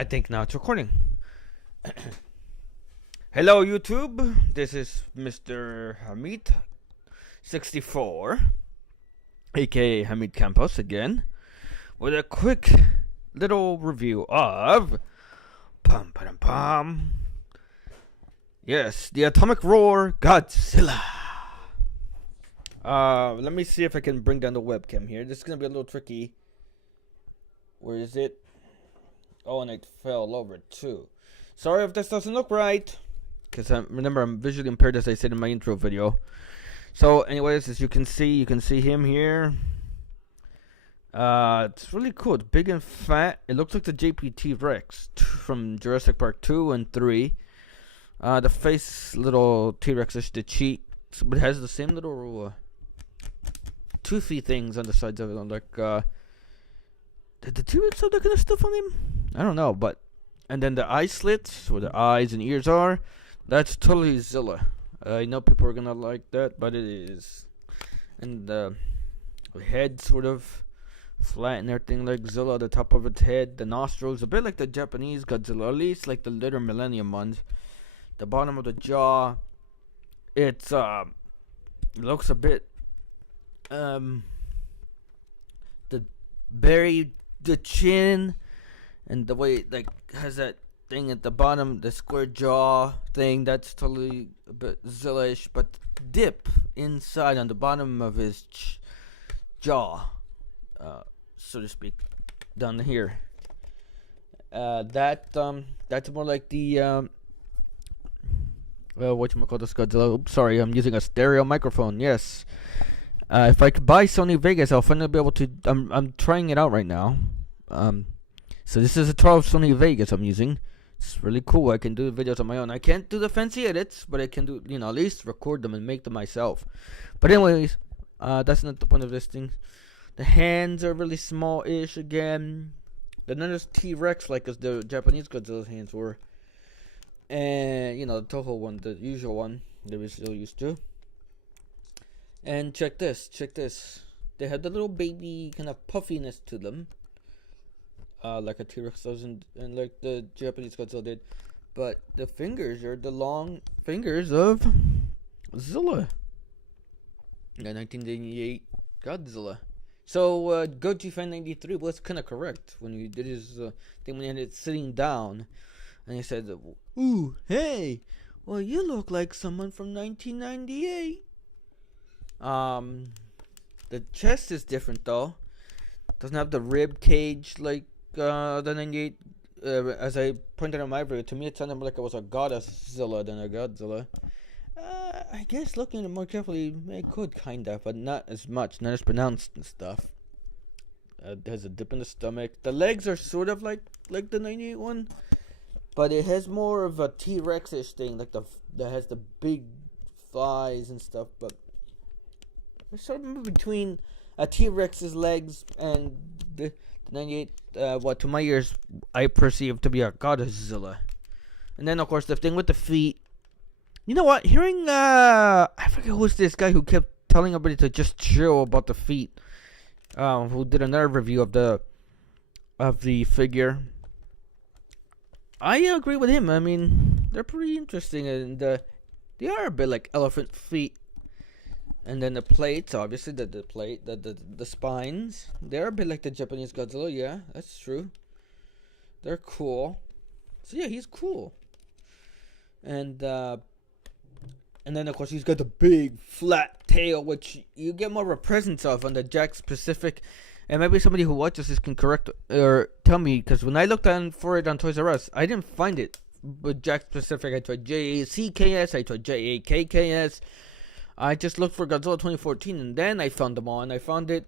I think now it's recording. Hello, YouTube. This is Mr. Hamid64, aka Hamid Campos again, with a quick little review of Yes, the Atomic Roar Godzilla. Let me see if I can bring down the webcam here. This is gonna be a little tricky. Where is it? Oh, and it fell over too. Sorry if this doesn't look right, because remember I'm visually impaired, as I said in my intro video. So, anyways, as you can see him here. It's really cool. It's big and fat. It looks like the JPT Rex from Jurassic Park 2 and 3. The face, little T-Rex-ish, the cheek, but it has the same little toothy things on the sides of it. Like, did the T-Rex have that kind of stuff on him? I don't know, but and then the eye slits where the eyes and ears are, that's totally Zilla. I know people are gonna like that, but it is. And the head sort of flat and everything like Zilla. The top of its head, the nostrils a bit like the Japanese Godzilla, at least like the later Millennium ones. The bottom of the jaw, it's looks a bit the the chin and the way it like has that thing at the bottom, the square jaw thing, that's totally a bit Zilla-ish, but dip inside on the bottom of his jaw, so to speak, down here. That's more like the whatchamacallit, Godzilla. Oops, sorry, I'm using a stereo microphone. Yes. If I could buy Sony Vegas, I'll finally be able to. I'm trying it out right now. So this is a 12 Sony Vegas I'm using. It's really cool. I can do videos on my own. I can't do the fancy edits, but I can do, at least record them and make them myself. But anyways, that's not the point of this thing. The hands are really small-ish again. They're not as T-Rex like as the Japanese Godzilla's hands were. And, the Toho one, the usual one that we're still used to. And check this. They have the little baby kind of puffiness to them. Like a T-Rex does and like the Japanese Godzilla did. But the fingers are the long fingers of Zilla. The 1988 Godzilla. So, Goji Fan 93 was kind of correct when he did his thing when he ended sitting down. And he said, "Ooh, hey, well, you look like someone from 1998. The chest is different, though. Doesn't have the rib cage like the 98. As I pointed out in my video, to me it sounded more like it was a Godzilla than a Godzilla. I guess looking at it more carefully, it could kinda, but not as much, not as pronounced and stuff. There's a dip in the stomach. The legs are sort of like the 98 one, but it has more of a T-Rex-ish thing, like that has the big thighs and stuff. But it's sort of between a T-Rex's legs and the 98. What to my ears I perceive to be a Godzilla. And then of course the thing with the feet. You know what? Hearing I forget who was this guy who kept telling everybody to just chill about the feet. Who did another review of the figure. I agree with him. I mean, they're pretty interesting, and they are a bit like elephant feet. And then the plates, obviously, the spines, they're a bit like the Japanese Godzilla. Yeah, that's true. They're cool. So yeah, he's cool. And then of course he's got the big flat tail, which you get more of a presence of on the Jakks Pacific. And maybe somebody who watches this can correct or tell me, because when I looked for it on Toys R Us, I didn't find it. With Jakks Pacific, I tried JACKS, I tried JAKKS. I just looked for Godzilla 2014, and then I found them all, and I found a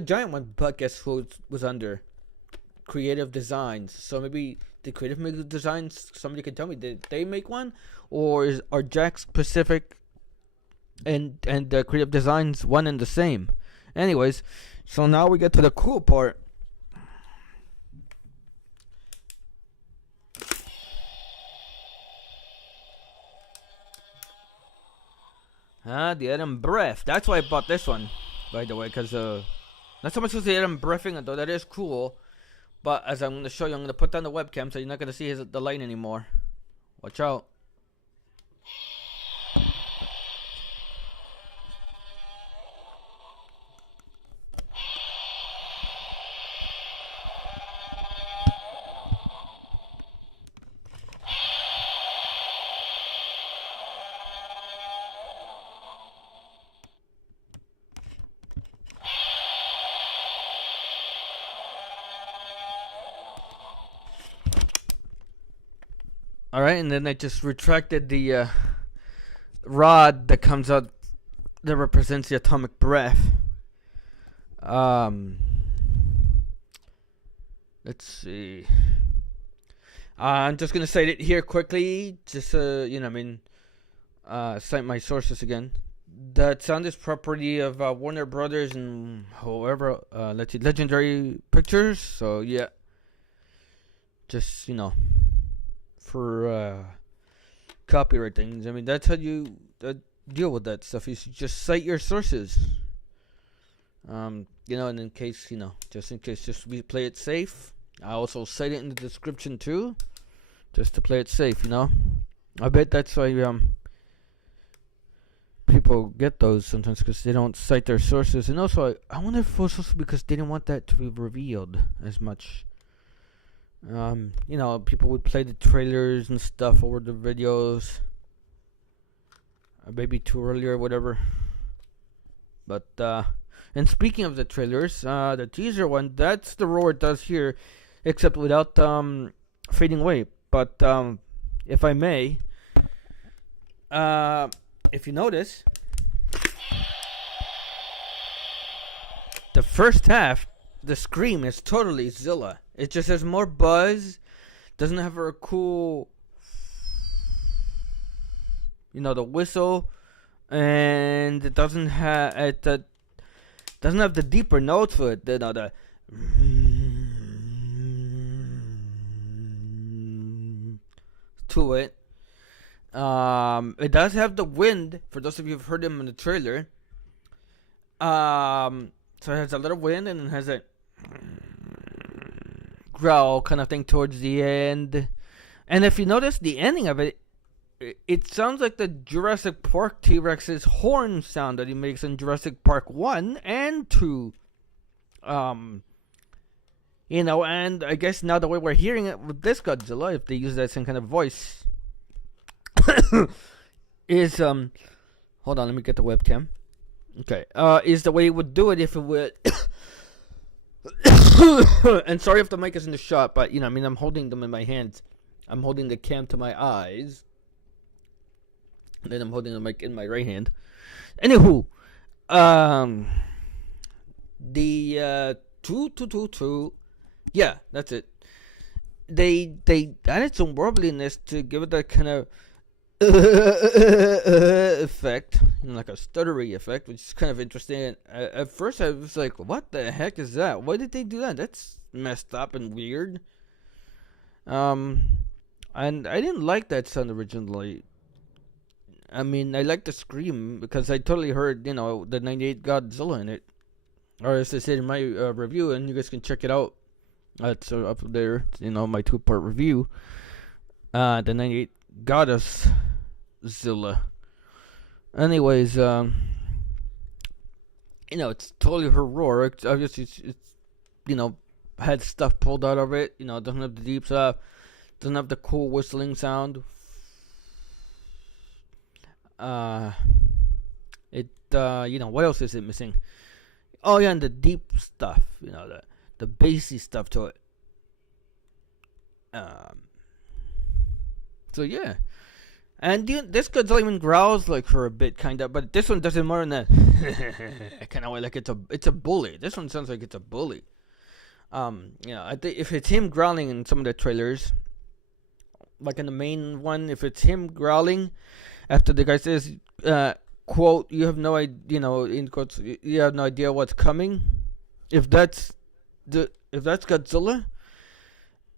giant one, but guess who was under? Creative Designs. So maybe the Creative Designs, somebody can tell me, did they make one? Or are Jakks Pacific and the Creative Designs one and the same? Anyways, so now we get to the cool part. The Adam Breath. That's why I bought this one, by the way, because not so much as the Adam Breathing, though that is cool, But as I'm going to show you, I'm going to put down the webcam so you're not going to see the line anymore. Watch out. Alright, and then I just retracted the rod that comes out that represents the atomic breath. Let's see. I'm just gonna cite it here quickly, just cite my sources again. That sound is property of Warner Brothers and whoever, Legendary Pictures. So yeah, just for copyright things. I mean, that's how you deal with that stuff. You should just cite your sources. And in case, just we play it safe. I also cite it in the description too, just to play it safe. I bet that's why people get those sometimes, because they don't cite their sources. And also, I wonder if it was also because they didn't want that to be revealed as much. People would play the trailers and stuff over the videos, maybe too early or whatever. But and speaking of the trailers, the teaser one, that's the roar it does here, except without fading away. But if I may, if you notice, the first half, the scream is totally Zilla. It just has more buzz. Doesn't have a cool, the whistle, and it doesn't have the deeper notes to it. The to it. It does have the wind. For those of you who've heard him in the trailer, so it has a little wind, and it has a growl kind of thing towards the end. And if you notice the ending of it, it sounds like the Jurassic Park T-Rex's horn sound that he makes in Jurassic Park 1 and 2. And I guess now the way we're hearing it with this Godzilla, if they use that same kind of voice, is hold on, let me get the webcam. Okay, is the way it would do it if it would. And sorry if the mic is in the shot, but I'm holding them in my hands. I'm holding the cam to my eyes, and then I'm holding the mic in my right hand. Anywho, the 222, yeah, that's it. They added some warbliness to give it that kind of effect, like a stuttery effect, which is kind of interesting. At first, I was like, "What the heck is that? Why did they do that? That's messed up and weird." And I didn't like that sound originally. I mean, I like the scream because I totally heard, the '98 Godzilla in it, or as I said in my review, and you guys can check it out. It's up there, my 2-part review. The '98 Godzilla. Anyways, it's totally her roar. It's obviously it's had stuff pulled out of it. Doesn't have the deep stuff. Doesn't have the cool whistling sound. What else is it missing? Oh yeah, and the deep stuff. The bassy stuff to it. So yeah, and this Godzilla even growls like for a bit, kind of, but this one does it more in that kind of way, like it's a bully. This one sounds like it's a bully. I think if it's him growling in some of the trailers, like in the main one, if it's him growling after the guy says, "quote, you have no idea," in quotes, "you have no idea what's coming." If that's Godzilla,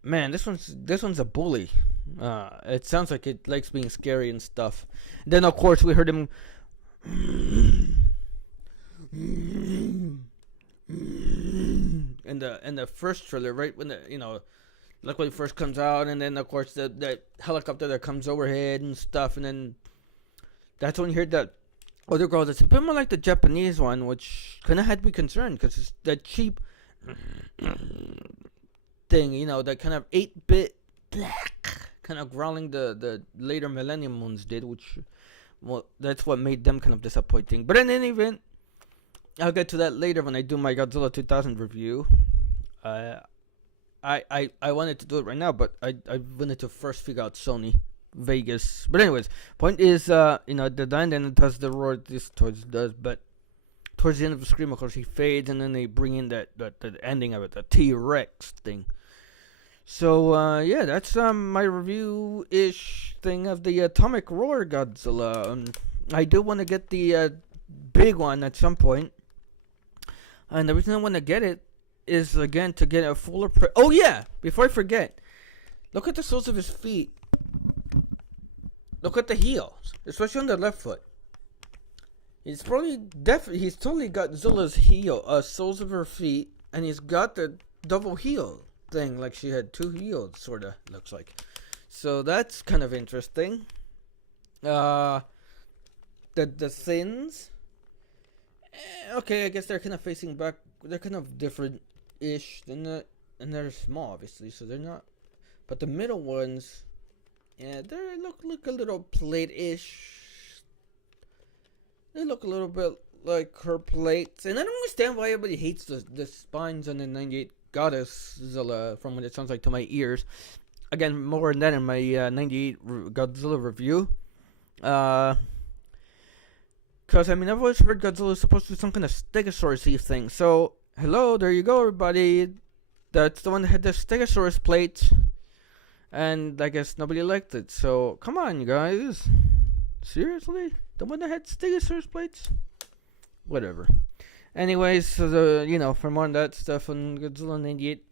man, this one's a bully. It sounds like it likes being scary and stuff. Then of course we heard him in the first trailer, right when like when it first comes out, and then of course that helicopter that comes overhead and stuff, and then that's when you hear that other girl that's a bit more like the Japanese one, which kind of had me concerned because it's that cheap thing, that kind of 8-bit black kind of growling the later Millennium ones did, which, well, that's what made them kind of disappointing. But in any event, I'll get to that later when I do my Godzilla 2000 review. I wanted to do it right now, but I wanted to first figure out Sony Vegas. But anyways, point is, the end and it does the roar this towards does, but towards the end of the scream, of course, he fades, and then they bring in that ending of it, the T-Rex thing. So, yeah, that's my review-ish thing of the Atomic Roar Godzilla. I do want to get the big one at some point. And the reason I want to get it is, again, to get a fuller... oh, yeah! Before I forget, look at the soles of his feet. Look at the heels, especially on the left foot. He's probably he's totally got Zilla's soles of her feet, and he's got the double heel thing, like she had two heels, sorta looks like. So that's kind of interesting. The fins. Okay, I guess they're kind of facing back. They're kind of different-ish than that, and they're small, obviously, so they're not. But the middle ones, yeah, they look a little plate-ish. They look a little bit like her plates, and I don't understand why everybody hates the spines on the 98 Godzilla, from what it sounds like to my ears. Again, more on that in my 98 Godzilla review. Because, I've always heard Godzilla is supposed to be some kind of Stegosaurus-y thing. So, hello, there you go, everybody. That's the one that had the Stegosaurus plates. And I guess nobody liked it. So, come on, you guys. Seriously? The one that had Stegosaurus plates? Whatever. Anyways, so for more on that stuff on Godzilla 98.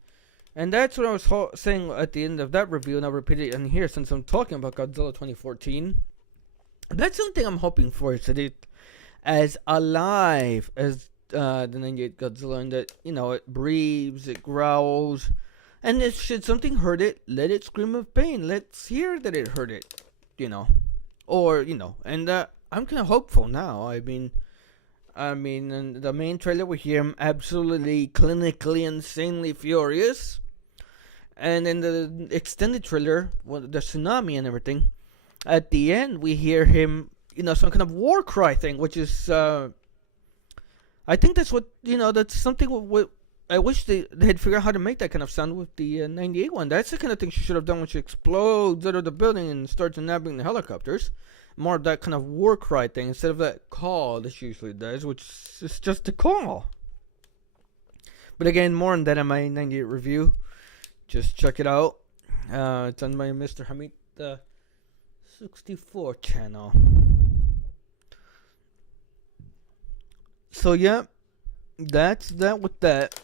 And that's what I was saying at the end of that review, and I'll repeat it in here since I'm talking about Godzilla 2014. That's something I'm hoping for, is that it as alive as the 98 Godzilla, and that, it breathes, it growls, and should something hurt it, let it scream of pain. Let's hear that it hurt it, and I'm kind of hopeful now. I mean, in the main trailer we hear him absolutely clinically insanely furious, and in the extended trailer, the tsunami and everything, at the end we hear him, some kind of war cry thing, which is, I think that's what, that's something what I wish they had figured out how to make that kind of sound with the 98 one. That's the kind of thing she should have done when she explodes out of the building and starts nabbing the helicopters. More of that kind of war cry thing instead of that call that she usually does, which is just a call. But again, more on that in my 98 review. Just check it out. It's on my Mr. Hamid 64 channel. So yeah, that's that with that.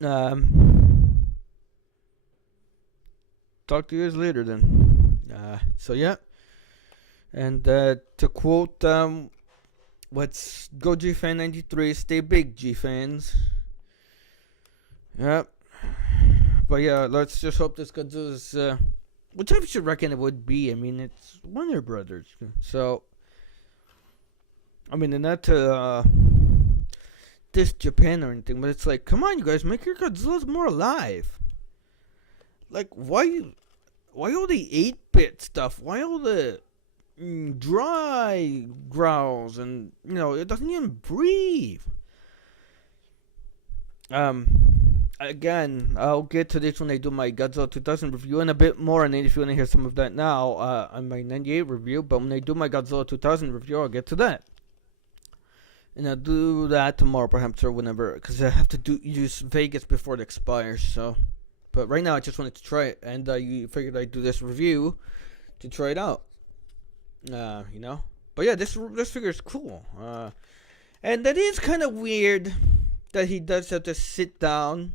Talk to you guys later then. So yeah. And to quote, what's Go G-Fan 93, stay big, G-Fans. Yep. But yeah, let's just hope this Godzilla's, which I should reckon it would be. I mean, it's Warner Brothers. So, and not to diss Japan or anything, but it's like, come on, you guys, make your Godzillas more alive. Like, why all the 8-bit stuff? Why all the dry growls, and it doesn't even breathe. Again, I'll get to this when I do my Godzilla 2000 review and a bit more on it if you want to hear some of that now on my 98 review. But when I do my Godzilla 2000 review, I'll get to that. And I'll do that tomorrow perhaps, or whenever, because I have to use Vegas before it expires. So, but right now I just wanted to try it, and you figured I'd do this review to try it out. But yeah, this figure is cool. And that is kind of weird that he does have to sit down.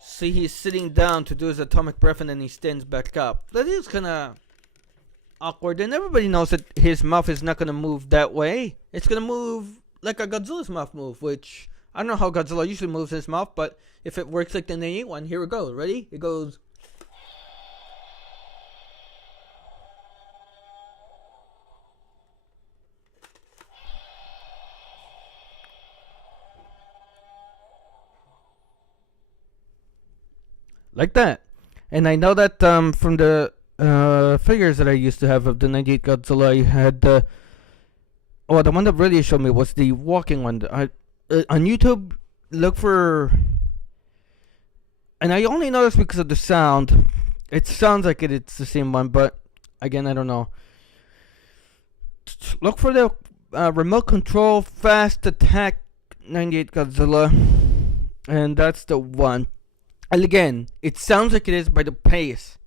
See, he's sitting down to do his atomic breath, and then he stands back up. That is kind of awkward, and everybody knows that his mouth is not gonna move that way. It's gonna move like a Godzilla's mouth move, which I don't know how Godzilla usually moves his mouth, but if it works like the 98 one, here we go. Ready? It goes. Like that. And I know that from the figures that I used to have of the 98 Godzilla, I had the one that really showed me was the walking one. On YouTube, look for, and I only know this because of the sound. It sounds like it's the same one, but again, I don't know. Look for the remote control fast attack 98 Godzilla, and that's the one. And again, it sounds like it is by the pace.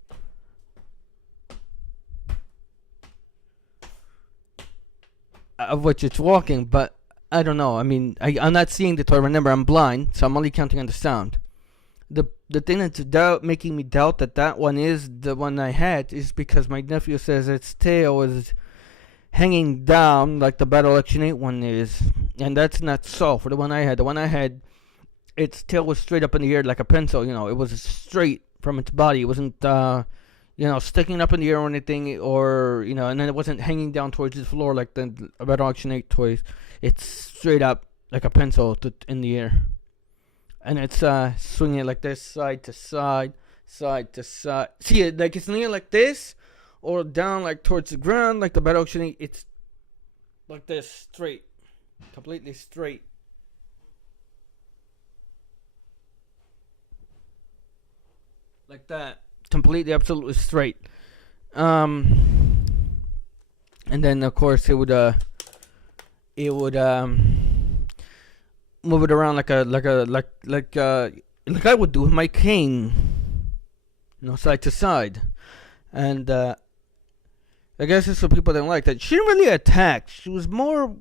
Of which it's walking, but I don't know. I mean, I'm not seeing the toy. Remember, I'm blind, so I'm only counting on the sound. The thing that's making me doubt that one is the one I had is because my nephew says its tail is hanging down like the Battle Action 8 one is, and that's not so. For the one I had, its tail was straight up in the air like a pencil. You know, it was straight from its body. It wasn't sticking up in the air or anything, or, and then it wasn't hanging down towards the floor like the Battle Action 8 toys. It's straight up like a pencil in the air. And it's swinging it like this, side to side, side to side. See it, like it's leaning like this, or down like towards the ground, like the Battle Action 8. It's like this, straight, completely straight. Like that. Completely, absolutely straight. And then of course it would move it around like I would do with my cane, side to side. And I guess it's what people didn't like that. She didn't really attack. She was more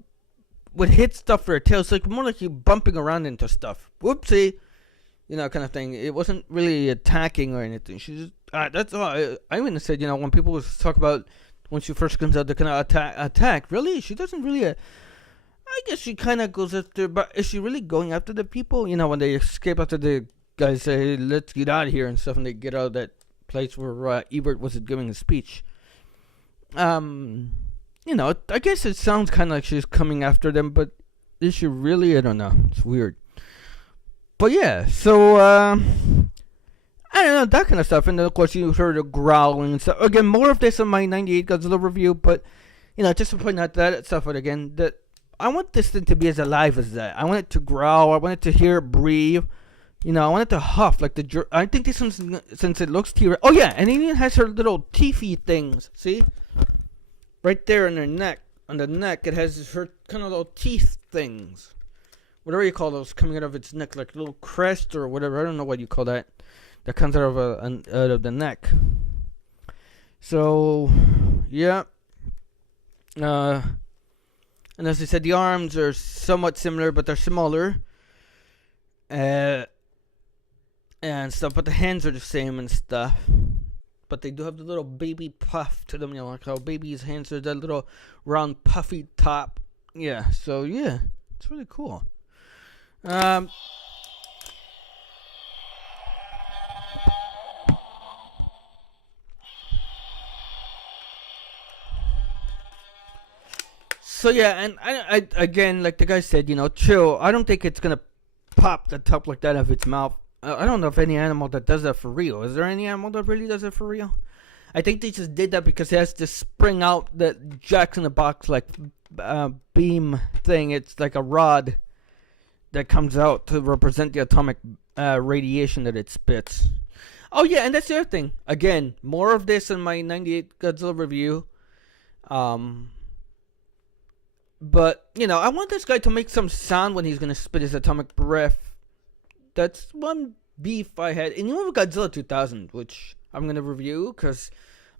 would hit stuff for her tail. It's like more like you bumping around into stuff. Whoopsie. Kind of thing. It wasn't really attacking or anything. She just, that's all. I even said, when people talk about when she first comes out, they're going to attack. Really? She doesn't really, I guess she kind of goes after, but is she really going after the people? When they escape after the guys say, hey, let's get out of here and stuff, and they get out of that place where Ebert was giving a speech. I guess it sounds kind of like she's coming after them, but is she really? I don't know. It's weird. But yeah, so, I don't know, that kind of stuff. And then, of course, you heard the growling and stuff. Again, more of this in my 98 Godzilla review. But, just to point out that stuff, but again, that I want this thing to be as alive as that. I want it to growl. I want it to hear it breathe. I want it to huff. Like I think this one, since it looks T-Rex. Oh, yeah, and it even has her little teethy things. See? Right there in her neck. On the neck, it has her kind of little teeth things. Whatever you call those coming out of its neck, like a little crest or whatever. I don't know what you call that. That comes out of out of the neck. So, yeah. And as I said, the arms are somewhat similar, but they're smaller. And stuff. But the hands are the same and stuff. But they do have the little baby puff to them. Like how babies' hands are that little round puffy top. Yeah. So, yeah. It's really cool. So yeah, and I again, like the guy said, chill. I don't think it's gonna pop the top like that of its mouth. I don't know if any animal that does that for real. Is there any animal that really does it for real? I think they just did that because it has to spring out that Jack in the Box like beam thing. It's like a rod that comes out to represent the atomic radiation that it spits. Oh yeah, and that's the other thing. Again, more of this in my 98 Godzilla review. But, I want this guy to make some sound when he's going to spit his atomic breath. That's one beef I had. And even with Godzilla 2000, which I'm going to review, because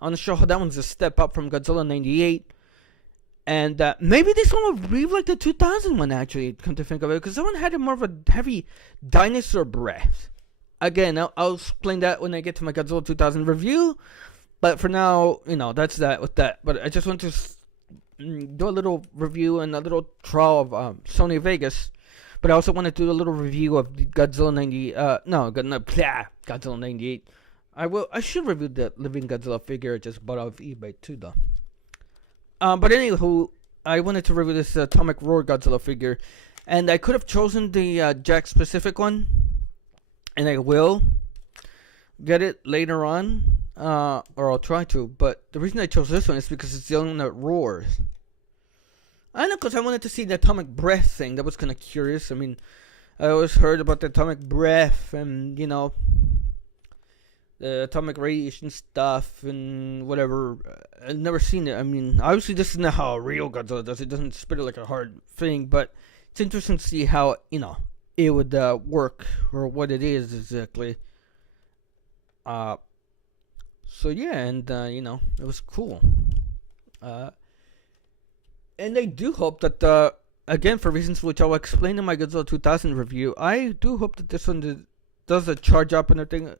I want to show how that one's a step up from Godzilla 98. And maybe this one will breathe like the 2000 one, actually, come to think of it. Because that one had more of a heavy dinosaur breath. Again, I'll explain that when I get to my Godzilla 2000 review. But for now, that's that with that. But I just want to do a little review and a little trial of Sony Vegas. But I also want to do a little review of Godzilla 90. Godzilla 98. I should review the Living Godzilla figure I just bought off eBay too, though. But anywho, I wanted to review this Atomic Roar Godzilla figure, and I could have chosen the Jack specific one, and I will get it later on, or I'll try to. But the reason I chose this one is because it's the only one that roars. I know, because I wanted to see the atomic breath thing. That was kind of curious. I mean, I always heard about the atomic breath and, the atomic radiation stuff and whatever. I've never seen it. I mean, obviously this is not how a real Godzilla does it. It doesn't spit it like a hard thing, but it's interesting to see how, it would work, or what it is exactly. So yeah, and, it was cool. And I do hope that, again, for reasons which I'll explain in my Godzilla 2000 review, I do hope that this one does a charge up and everything.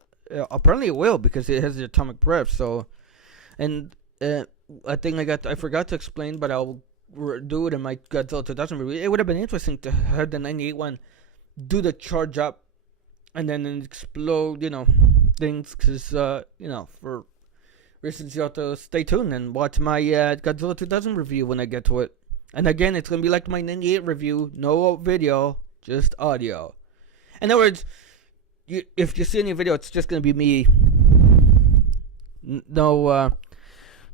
Apparently it will, because it has the atomic breath. So, and I think I forgot to explain, but I'll do it in my Godzilla 2000 review. It would have been interesting to have the 98 one do the charge up and then explode, things, because, for reasons you have to stay tuned and watch my Godzilla 2000 review when I get to it. And again, it's going to be like my 98 review, no video, just audio. In other words, if you see any video, it's just going to be me. No,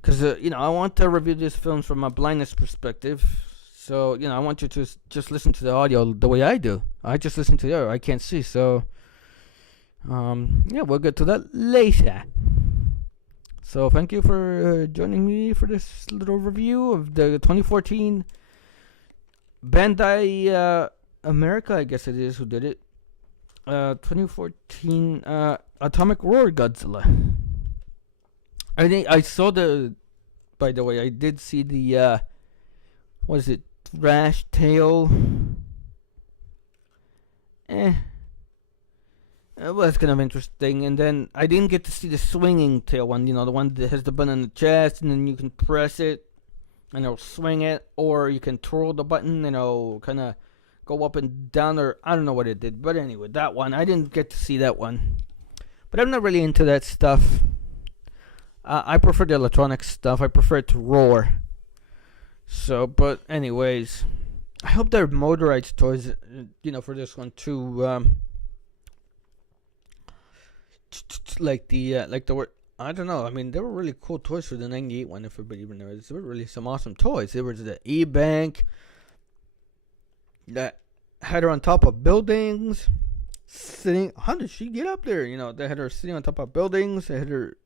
because, I want to review these films from a blindness perspective. So, I want you to just listen to the audio the way I do. I just listen to the audio. I can't see. So, we'll get to that later. So, thank you for joining me for this little review of the 2014 Bandai America, I guess it is, who did it. 2014 Atomic Roar Godzilla. I saw by the way, I did see the, what is it, Thrash Tail. It was kind of interesting, and then I didn't get to see the swinging tail one, the one that has the button on the chest, and then you can press it, and it'll swing it, or you can twirl the button, and it'll kind of go up and down, or I don't know what it did, but anyway, that one, I didn't get to see that one. But I'm not really into that stuff. I prefer the electronic stuff. I prefer it to roar. So, but anyways, I hope they're motorized toys, for this one too. Like the word, I don't know. I mean, there were really cool toys for the 98 one, if everybody even knows. There were really some awesome toys. There was the E-Bank that had her on top of buildings, sitting. How did she get up there? They had her sitting on top of buildings. They had her.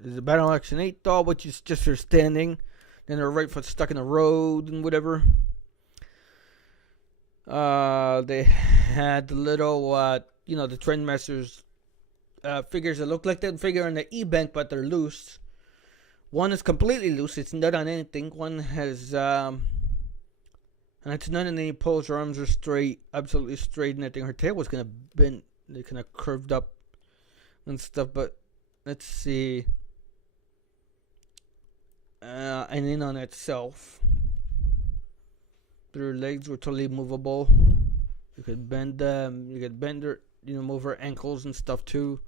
There's a Battle Action 8 doll, which is just her standing. Then her right foot stuck in the road and whatever. They had the little, the Trendmasters figures that look like that figure in the E-Bank, but they're loose. One is completely loose. It's not on anything. One has, and it's not in any pose. Her arms are straight, absolutely straight, and I think her tail was kind of bent. They kind of curved up and stuff, but let's see. And in on itself, her legs were totally movable. You could bend them. You could bend her, move her ankles and stuff too.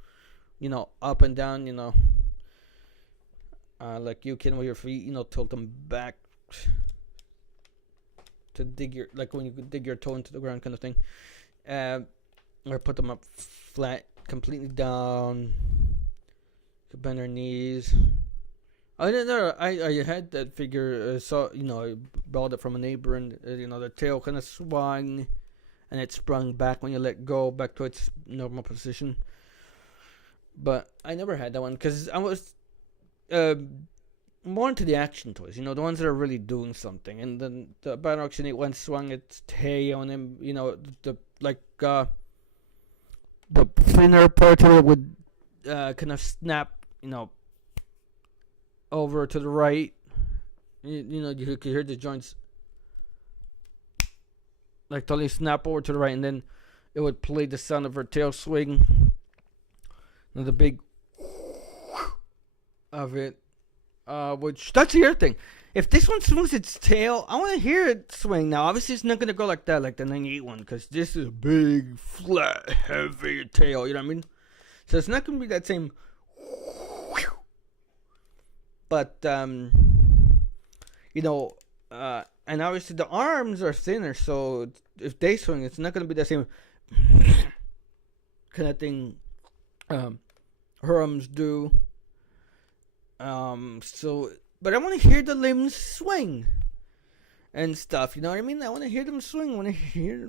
Up and down. Like you can with your feet. Tilt them back to dig your, like when you dig your toe into the ground, kind of thing. Or put them up flat, completely down. You could bend her knees. I didn't know. I had that figure. I bought it from a neighbor, and the tail kind of swung, and it sprung back when you let go, back to its normal position. But I never had that one because I was more into the action toys. The ones that are really doing something. And then the Battle Action 8 one swung its tail, and then the thinner part of it would kind of snap. Over to the right, you could hear the joints like totally snap over to the right, and then it would play the sound of her tail swing, and the big of it. Which that's the other thing. If this one swings its tail, I want to hear it swing. Now, obviously, it's not gonna go like that, like the 98 one, because this is a big, flat, heavy tail. You know what I mean? So it's not gonna be that same. But you know, and obviously the arms are thinner, so if they swing, it's not gonna be the same kind of thing. Her arms do. So, but I want to hear the limbs swing and stuff. You know what I mean? I want to hear them swing. I want to hear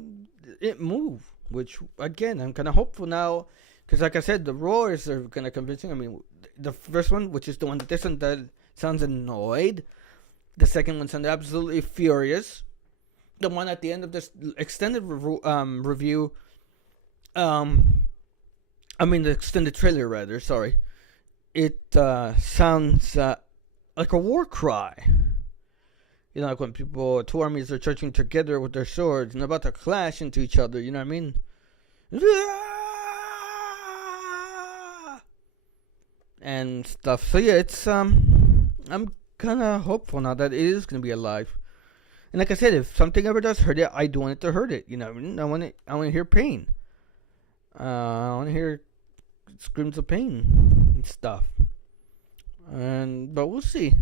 it move. Which, again, I'm kind of hopeful now, because like I said, the roars are kind of convincing. I mean, the first one, which is the one that sounds annoyed. The second one sounded absolutely furious. The one at the end of this extended review, I mean the extended trailer rather. Sorry, it sounds like a war cry. You know, like when two armies are charging together with their swords and about to clash into each other. You know what I mean? And stuff. So yeah, it's I'm kind of hopeful now that it is gonna be alive. And like I said, if something ever does hurt it, I do want it to hurt it. You know what I mean? I want to hear pain. I want to hear screams of pain and stuff. But we'll see.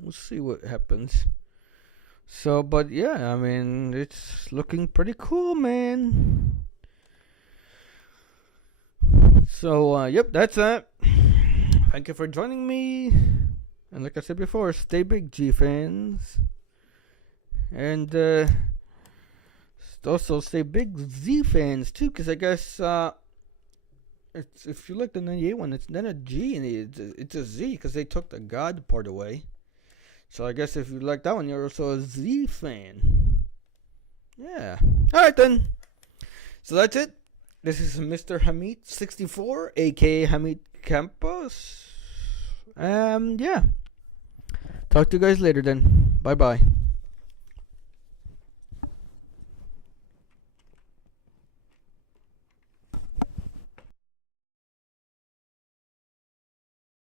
We'll see what happens. So, but yeah, I mean, it's looking pretty cool, man. So, yep, that's that. Thank you for joining me. And like I said before, stay big, G fans. And also stay big, Z fans too, because I guess it's, if you like the 98 one, it's not a G in it, it's a Z, because they took the God part away. So I guess if you like that one, you're also a Z fan. Yeah. Alright then. So that's it. This is Mr. Hamid64, aka Hamid Campos. Yeah. Talk to you guys later then. Bye bye.